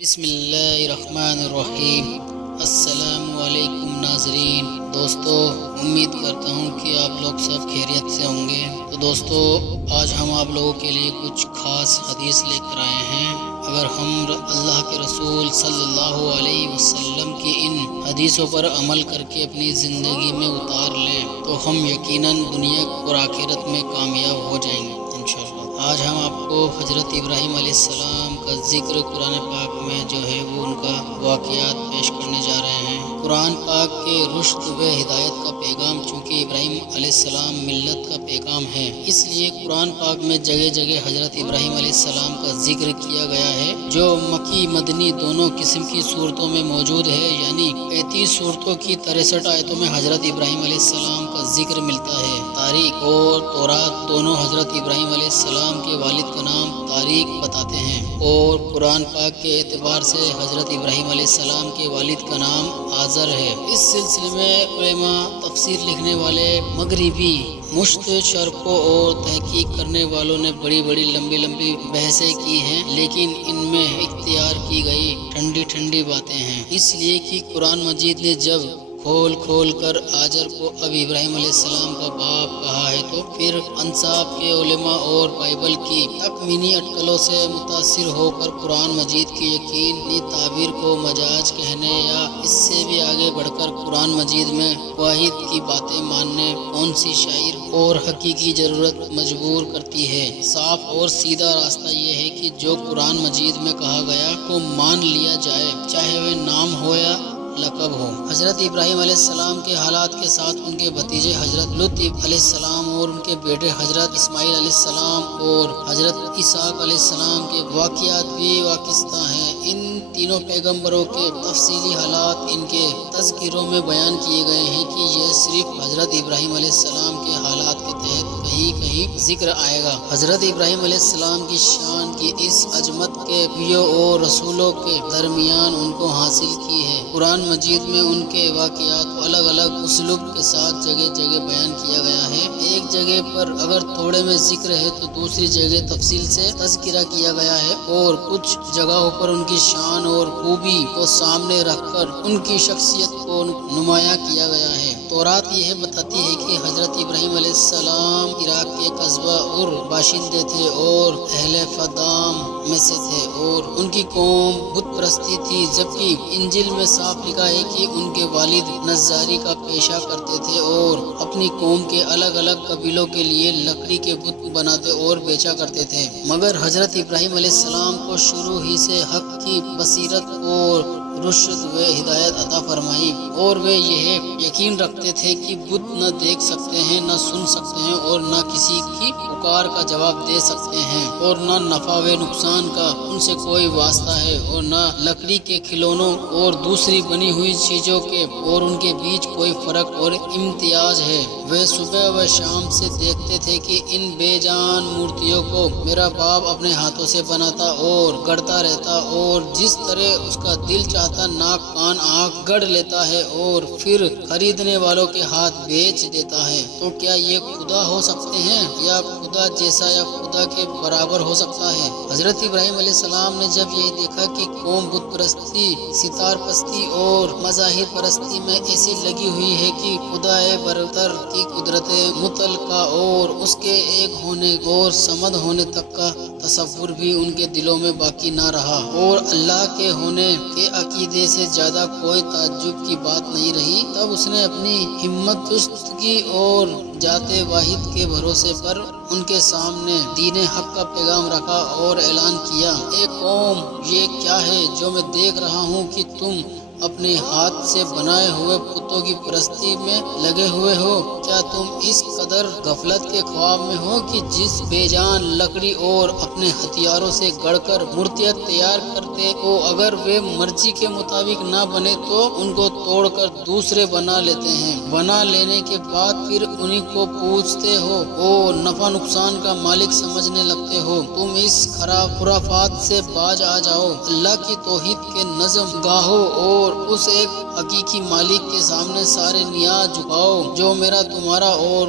بسم اللہ الرحمن الرحیم۔ السلام علیکم ناظرین۔ دوستو، امید کرتا ہوں کہ آپ لوگ سب خیریت سے ہوں گے۔ تو دوستو، آج ہم آپ لوگوں کے لیے کچھ خاص حدیث لے کر آئے ہیں۔ اگر ہم اللہ کے رسول صلی اللہ علیہ وسلم کی ان حدیثوں پر عمل کر کے اپنی زندگی میں اتار لیں تو ہم یقیناً دنیا اور آخرت میں کامیاب ہو جائیں گے انشاءاللہ۔ آج ہم آپ کو حضرت ابراہیم علیہ السلام کا ذکر قرآن پاک میں جو ہے وہ ان کا واقعات پیش کرنے جا رہے ہیں۔ قرآن پاک کے رشد و ہدایت کا پیغام چونکہ ابراہیم علیہ السلام ملت کا پیغام ہے، اس لیے قرآن پاک میں جگہ جگہ حضرت ابراہیم علیہ السلام کا ذکر کیا گیا ہے، جو مکی مدنی دونوں قسم کی صورتوں میں موجود ہے، یعنی 35 صورتوں کی 63 آیتوں میں حضرت ابراہیم علیہ السلام کا ذکر ملتا ہے۔ تاریخ اور تورات دونوں حضرت ابراہیم علیہ السلام کے والد کا نام تاریخ بتاتے ہیں، اور قرآن پاک کے اعتبار سے حضرت ابراہیم علیہ السلام کے والد کا نام آزر ہے۔ اس سلسلے میں علماء، تفسیر لکھنے والے، مغربی مستشرقوں اور تحقیق کرنے والوں نے بڑی بڑی لمبی بحثیں کی ہیں، لیکن ان میں اختیار کی گئی ٹھنڈی باتیں ہیں، اس لیے کہ قرآن مجید نے جب کھول کر آجر کو اب ابراہیم علیہ السلام کا باپ کہا ہے، تو پھر انصاف کے علماء اور بائبل کی تکوینی اٹکلوں سے متاثر ہو کر قرآن مجید کی یقینی تعبیر کو مجاز کہنے یا اس سے بھی آگے بڑھ کر قرآن مجید میں واحد کی باتیں ماننے کون سی شاعر اور حقیقی ضرورت مجبور کرتی ہے؟ صاف اور سیدھا راستہ یہ ہے کہ جو قرآن مجید میں کہا گیا کو مان لیا جائے، چاہے وہ نام ہو یا لقب ہو۔ حضرت ابراہیم علیہ السلام کے حالات کے ساتھ ان کے بھتیجے حضرت لوط علیہ السلام اور ان کے بیٹے حضرت اسماعیل علیہ السلام اور حضرت اسحاق علیہ السلام کے واقعات بھی واقعہ ہیں۔ ان تینوں پیغمبروں کے تفصیلی حالات ان کے تذکروں میں بیان کیے گئے ہیں کہ یہ صرف حضرت ابراہیم علیہ السلام کے حالات کے تحت کہیں ذکر آئے گا۔ حضرت ابراہیم علیہ السلام کی شان کی اس عظمت کے نبیوں اور رسولوں کے درمیان ان کو حاصل کی ہے۔ قرآن مجید میں ان کے واقعات کو الگ الگ اسلوب کے ساتھ جگہ جگہ بیان کیا گیا ہے۔ ایک جگہ پر اگر تھوڑے میں ذکر ہے تو دوسری جگہ تفصیل سے تذکرہ کیا گیا ہے، اور کچھ جگہوں پر ان کی شان اور خوبی کو سامنے رکھ کر ان کی شخصیت کو نمایاں کیا گیا ہے۔ تورات یہ بتاتی ہے کہ حضرت ابراہیم علیہ السلام عراق کے قصبہ اور باشندے تھے اور اہل فدام میں سے تھے، اور ان کی قوم بت پرستی تھی، جبکہ انجیل میں صاف لکھا ہے کہ ان کے والد نجاری کا پیشہ کرتے تھے اور اپنی قوم کے الگ الگ قبیلوں کے لیے لکڑی کے بت بناتے اور بیچا کرتے تھے۔ مگر حضرت ابراہیم علیہ السلام کو شروع ہی سے حق کی بصیرت اور رشد و ہدایت عطا فرمائی، اور وہ یہ یقین رکھتے تھے کہ بت نہ دیکھ سکتے ہیں، نہ سن سکتے ہیں، اور نہ کسی کی پکار کا جواب دے سکتے ہیں، اور نہ نفع و نقصان کا ان سے کوئی واسطہ ہے، اور نہ لکڑی کے کھلونوں اور دوسری بنی ہوئی چیزوں کے اور ان کے بیچ کوئی فرق اور امتیاز ہے۔ وہ صبح و شام سے دیکھتے تھے کہ ان بے جان مورتیوں کو میرا باپ اپنے ہاتھوں سے بناتا اور گڑتا رہتا، اور جس طرح اس کا دل چاہتا ناک کان آنکھ گڑ لیتا ہے اور پھر خریدنے والوں کے ہاتھ بیچ دیتا ہے، تو کیا یہ خدا ہو سکتے ہیں، یا خدا جیسا یا خدا کے برابر ہو سکتا ہے؟ حضرت ابراہیم علیہ السلام نے جب یہ دیکھا کہ قوم بت پرستی، ستار پرستی اور مظاہر پرستی میں ایسی لگی ہوئی ہے کہ خدا برتر کی قدرت مطلقہ اور اس کے ایک ہونے اور سمد ہونے تک کا تصور بھی ان کے دلوں میں باقی نہ رہا، اور اللہ کے ہونے کے عقیدے سے زیادہ کوئی تعجب کی بات نہیں رہی، تب اس نے اپنی ہمت سست کی اور ذات واحد کے بھروسے پر ان کے سامنے دین حق کا پیغام رکھا اور اعلان کیا: اے قوم، یہ کیا ہے جو میں دیکھ رہا ہوں کہ تم اپنے ہاتھ سے بنائے ہوئے بتوں کی پرستی میں لگے ہوئے ہو؟ کیا تم اس قدر غفلت کے خواب میں ہو کہ جس بے جان لکڑی اور اپنے ہتھیاروں سے گڑھ کر مورتیاں تیار کرتے ہو، اگر وہ مرضی کے مطابق نہ بنے تو ان کو توڑ کر دوسرے بنا لیتے ہیں، بنا لینے کے بعد پھر انہی کو پوجتے ہو اور نفع نقصان کا مالک سمجھنے لگتے ہو؟ تم اس خرافات سے باز آ جاؤ، اللہ کی توحید کے نظم گاہو اور اس ایک حقیقی مالک کے سامنے سارے نیاز جھکاؤ جو میرا، تمہارا اور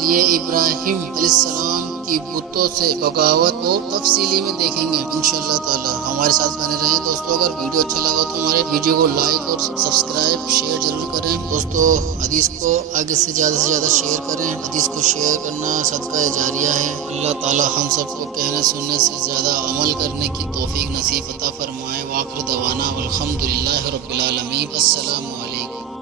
لیے ابراہیم علیہ السلام کی بتوں سے بغاوت کو تفصیلی میں دیکھیں گے انشاءاللہ تعالی۔ ہمارے ساتھ بنے رہیں دوستو۔ اگر ویڈیو اچھا لگا تو ہمارے ویڈیو کو لائک اور سبسکرائب شیئر ضرور کریں دوستو۔ حدیث کو آگے سے زیادہ شیئر کریں۔ حدیث کو شیئر کرنا صدقہ جاریہ ہے۔ اللہ تعالی ہم سب کو کہنے سننے سے زیادہ عمل کرنے کی توفیق نصیب عطا فرمائے۔ وآخر دعوانا والحمدللہ رب العالمین۔ السلام علیکم۔